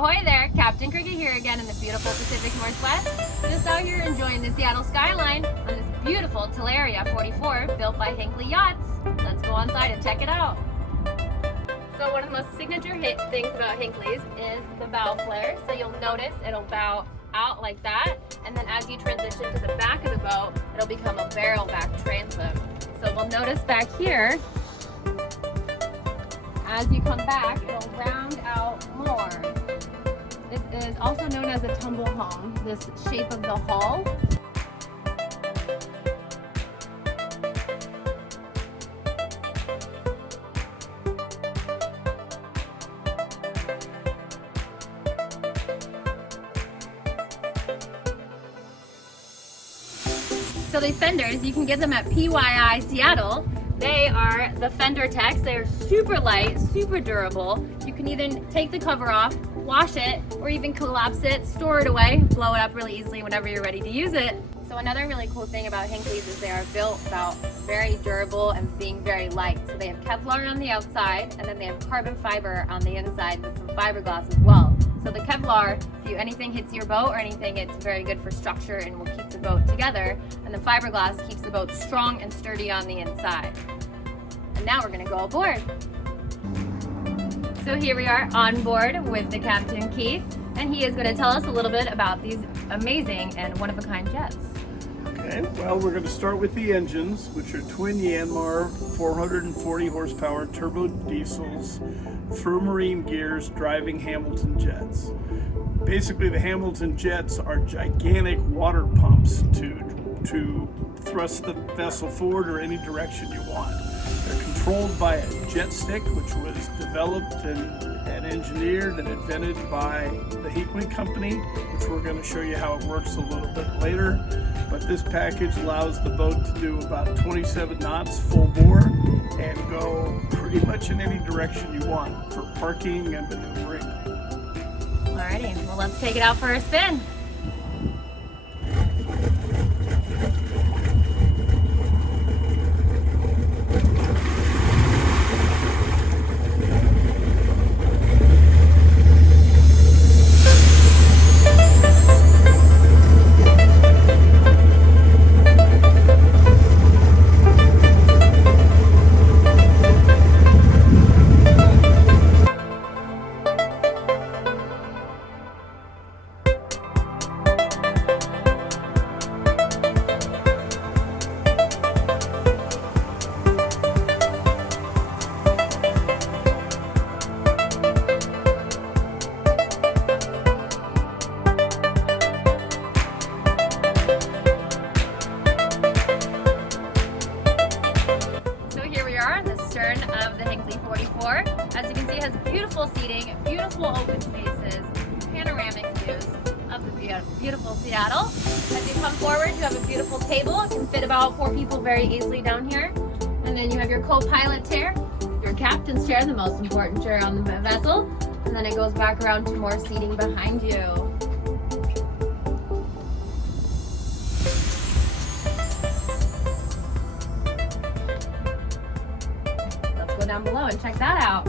Ahoy there, Captain Cricket here again in the beautiful Pacific Northwest. Just out here enjoying the Seattle skyline on this beautiful Talaria 44 built by Hinckley Yachts. Let's go on site and check it out. So one of the most signature things about Hinckley's is the bow flare. So you'll notice it'll bow out like that, and then as you transition to the back of the boat, it'll become a barrel back transom. So we'll notice back here, as you come back, it'll round out more. This is also known as a tumble home, this shape of the hull. So these fenders, you can get them at PYI Seattle. They are the Fender Techs. They are super light, super durable. You can either take the cover off, wash it, or even collapse it, store it away, blow it up really easily whenever you're ready to use it. So another really cool thing about Hinckley's is they are built about very durable and being very light. So they have Kevlar on the outside, and then they have carbon fiber on the inside with some fiberglass as well. So the Kevlar, if anything hits your boat or anything, it's very good for structure and will keep the boat together. And the fiberglass keeps the boat strong and sturdy on the inside. And now we're gonna go aboard. So here we are on board with the Captain Keith, and he is gonna tell us a little bit about these amazing and one-of-a-kind jets. Okay, well, we're going to start with the engines, which are twin Yanmar 440 horsepower turbo diesels through marine gears driving Hamilton jets. Basically, the Hamilton jets are gigantic water pumps to thrust the vessel forward or any direction you want. They're controlled by a jet stick, which was developed and engineered and invented by the Hinckley company, which we're going to show you how it works a little bit later. But this package allows the boat to do about 27 knots full bore and go pretty much in any direction you want for parking and maneuvering. Alrighty, well let's take it out for a spin. Of the Hinckley 44. As you can see, it has beautiful seating, beautiful open spaces, panoramic views of the beautiful Seattle. As you come forward, you have a beautiful table. It can fit about 4 people very easily down here. And then you have your co-pilot chair, your captain's chair, the most important chair on the vessel. And then it goes back around to more seating behind you. Down below and check that out.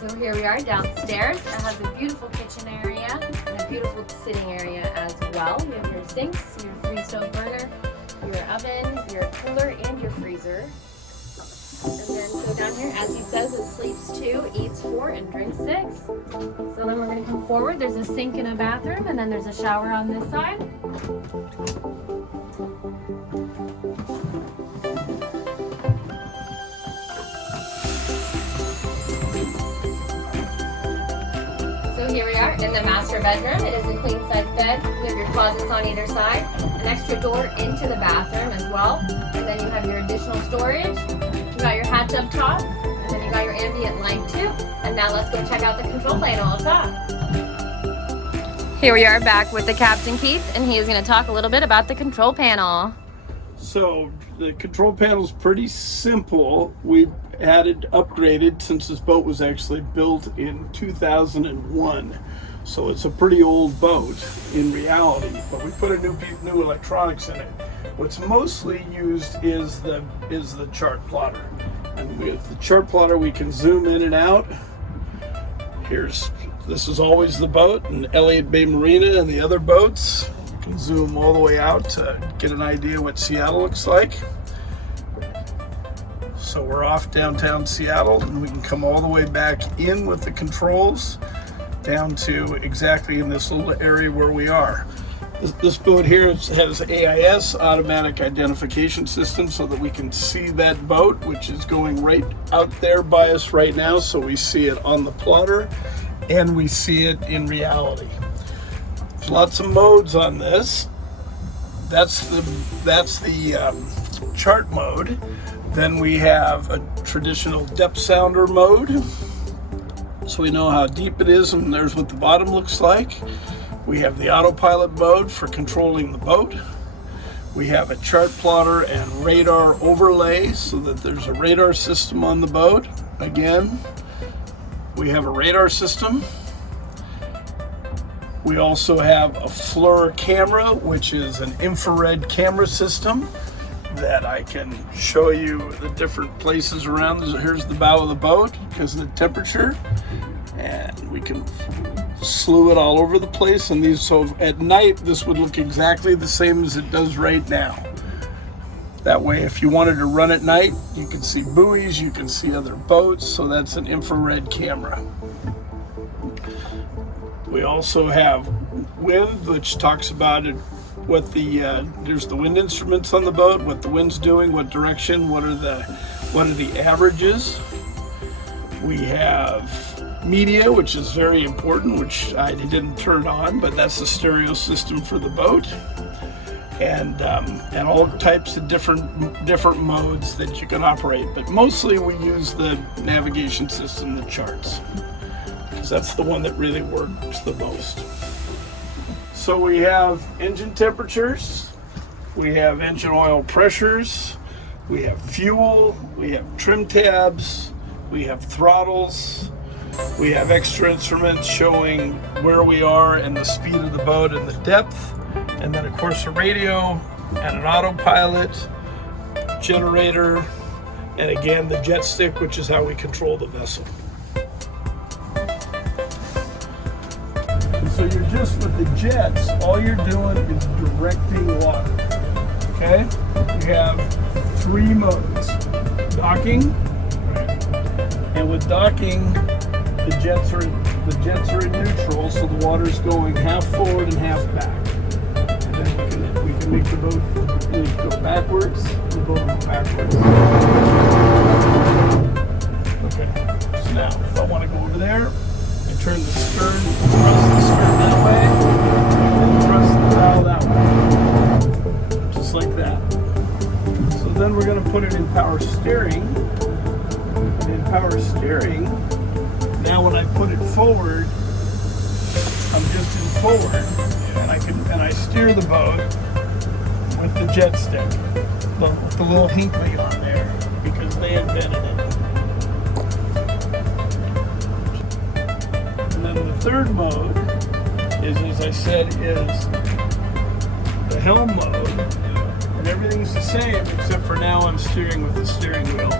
So here we are downstairs. It has a beautiful kitchen area and a beautiful sitting area as well. You have your sinks, your 3-stove burner, your oven, your cooler, and your freezer. And then go down here, as he says, it sleeps 2, eats 4, and drinks 6. So then we're going to come forward. There's a sink and a bathroom, and then there's a shower on this side. So here we are in the master bedroom. It is a queen size bed. You have your closets on either side, an extra door into the bathroom as well, and then you have your additional storage. You got your hatch up top, and then you got your ambient light too. And now let's go check out the control panel up top. Here we are back with the Captain Keith, and he is going to talk a little bit about the control panel. So the control panel is pretty simple. We had it upgraded since this boat was actually built in 2001. So it's a pretty old boat in reality, but we put a new electronics in it. What's mostly used is the chart plotter. And with the chart plotter, we can zoom in and out. This is always the boat, and Elliott Bay Marina and the other boats. You can zoom all the way out to get an idea what Seattle looks like. So we're off downtown Seattle, and we can come all the way back in with the controls down to exactly in this little area where we are. This boat here has AIS, automatic identification system, so that we can see that boat, which is going right out there by us right now. So we see it on the plotter and we see it in reality. There's lots of modes on this. That's the chart mode. Then we have a traditional depth sounder mode, so we know how deep it is, and there's what the bottom looks like. We have the autopilot mode for controlling the boat. We have a chart plotter and radar overlay so that there's a radar system on the boat. Again, we have a radar system. We also have a FLIR camera, which is an infrared camera system that I can show you the different places around. Here's the bow of the boat because of the temperature, and we can slew it all over the place. And so at night this would look exactly the same as it does right now. That way, if you wanted to run at night, you can see buoys, you can see other boats. So that's an infrared camera. We also have wind, which talks about it, what there's the wind instruments on the boat, what the wind's doing, what direction, what are the averages. We have media, which is very important, which I didn't turn on, but that's the stereo system for the boat, and all types of different modes that you can operate. But mostly we use the navigation system, the charts, because that's the one that really works the most. So we have engine temperatures, we have engine oil pressures, we have fuel, we have trim tabs, we have throttles. We have extra instruments showing where we are and the speed of the boat and the depth. And then of course a radio and an autopilot, generator, and again the jet stick, which is how we control the vessel. And so you're just with the jets, all you're doing is directing water. Okay? You have 3 modes. Docking, and with docking, the jets are in neutral, so the water's going half forward and half back. And then we can make the boat go backwards, the boat will go backwards. Okay, so now if I want to go over there, I turn the stern, thrust the stern that way, and thrust the bow that way. Just like that. So then we're going to put it in power steering. In power steering, now when I put it forward, I'm just in forward, and I steer the boat with the jet stick, with the little Hinckley on there, because they invented it. And then the third mode is, as I said, is the helm mode, and everything's the same except for now I'm steering with the steering wheel.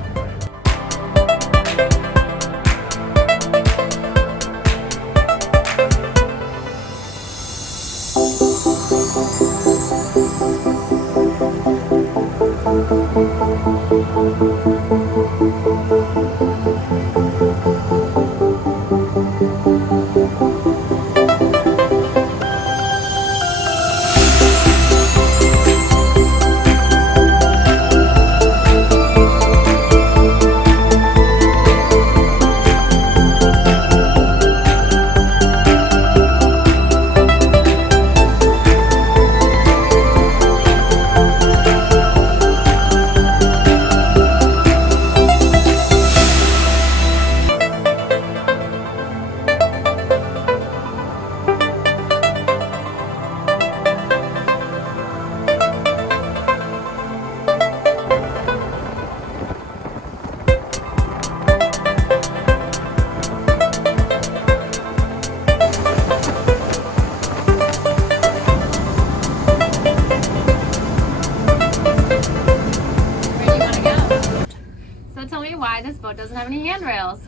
handrails?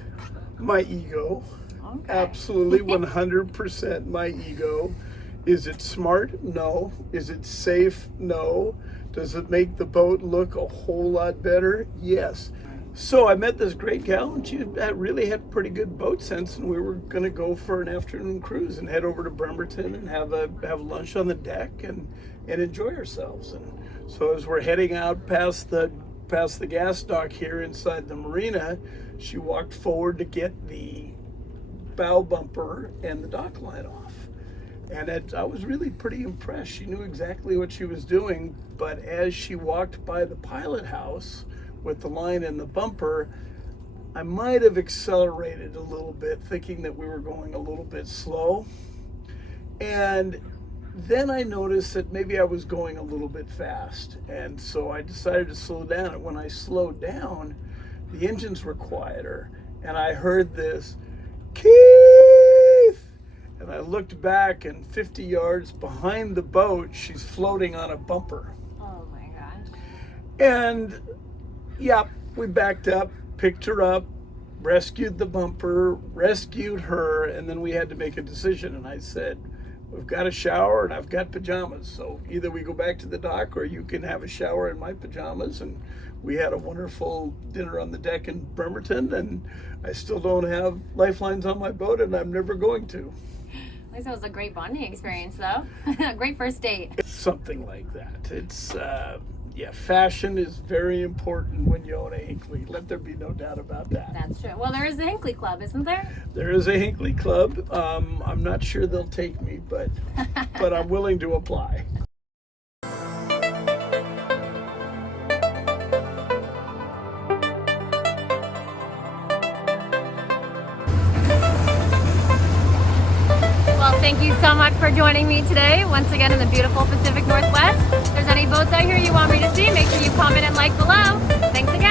My ego. Okay. Absolutely 100% my ego. Is it smart? No. Is it safe? No. Does it make the boat look a whole lot better? Yes. So I met this great gal, and she really had pretty good boat sense, and we were going to go for an afternoon cruise and head over to Bremerton and have lunch on the deck and enjoy ourselves. And so as we're heading out past the gas dock here inside the marina, she walked forward to get the bow bumper and the dock line off. And I was really pretty impressed. She knew exactly what she was doing, but as she walked by the pilot house with the line and the bumper, I might have accelerated a little bit, thinking that we were going a little bit slow. And then I noticed that maybe I was going a little bit fast. And so I decided to slow down. And when I slowed down, the engines were quieter. And I heard this, Keith! And I looked back, and 50 yards behind the boat, she's floating on a bumper. Oh my gosh. And yeah, we backed up, picked her up, rescued the bumper, rescued her, and then we had to make a decision. And I said, we've got a shower and I've got pajamas. So either we go back to the dock or you can have a shower in my pajamas. And we had a wonderful dinner on the deck in Bremerton, and I still don't have lifelines on my boat, and I'm never going to. At least it was a great bonding experience, though. A great first date. Something like that. It's, yeah, fashion is very important when you own a Hinckley. Let there be no doubt about that. That's true. Well, there is a Hinckley Club, isn't there? There is a Hinckley Club. I'm not sure they'll take me, but I'm willing to apply. Thank you so much for joining me today, once again in the beautiful Pacific Northwest. If there's any boats out here you want me to see, make sure you comment and like below. Thanks again.